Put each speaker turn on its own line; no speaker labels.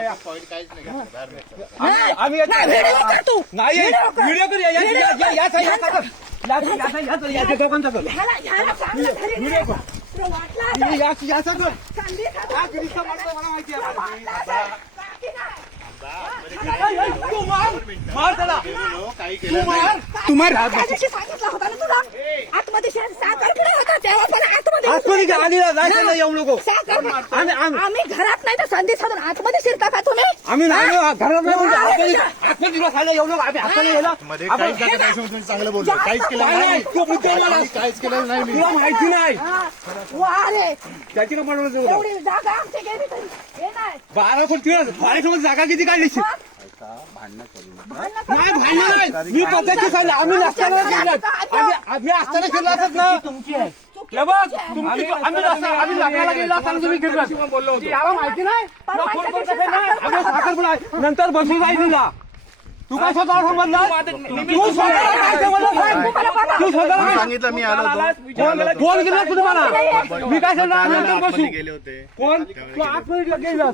या
पॉईंट काहीच नाही घातलं, बाहेर नाही.
आम्ही नाही व्हिडिओ कर या दोघांचा कर याचा कर मला माहिती आहे मार त्याला
काही केलं नाही.
तुम्हाला
सांगितलं होता ना तुला आतमध्ये साखरपुडा होता तेव्हा पण आतमध्ये
आली जायचं नाही येऊ नको
आम्ही घरात नाही तर संधी साधून आतमध्ये शिरता का तुम्ही
आम्ही नाही घरात नाही म्हणजे आतमध्ये खायला येऊ नको आम्ही हाताने गेला
मध्ये काहीच जागा त्याच्याबद्दल चांगलं बोललो, काहीच केलं नाही. काहीच केलं नाही मी.
तुला माहिती नाही
वारे
त्याची का म्हणून
एवढी जागा आमची गेली तरी हे नाही
12 फूट तुला बाळेसोबत जागा किती काढली नाही मी पद्धती सांगितलं आम्ही नसताना आम्ही असताना फिरला असत ना तुमची आम्ही लग्नाला गेलो असताना तुम्ही फिरला बोललो होतो याला माहिती नाही आम्ही साखरपुडा नंतर बसू जाईल तुला तू काय स्वतः समजला तू स्वतः
सांगितलं मी आलो होतो.
फोन केला तुम्हाला मी काय सांगणार नंतर बसू
गेले होते.
कोण तू आतमध्ये गेलास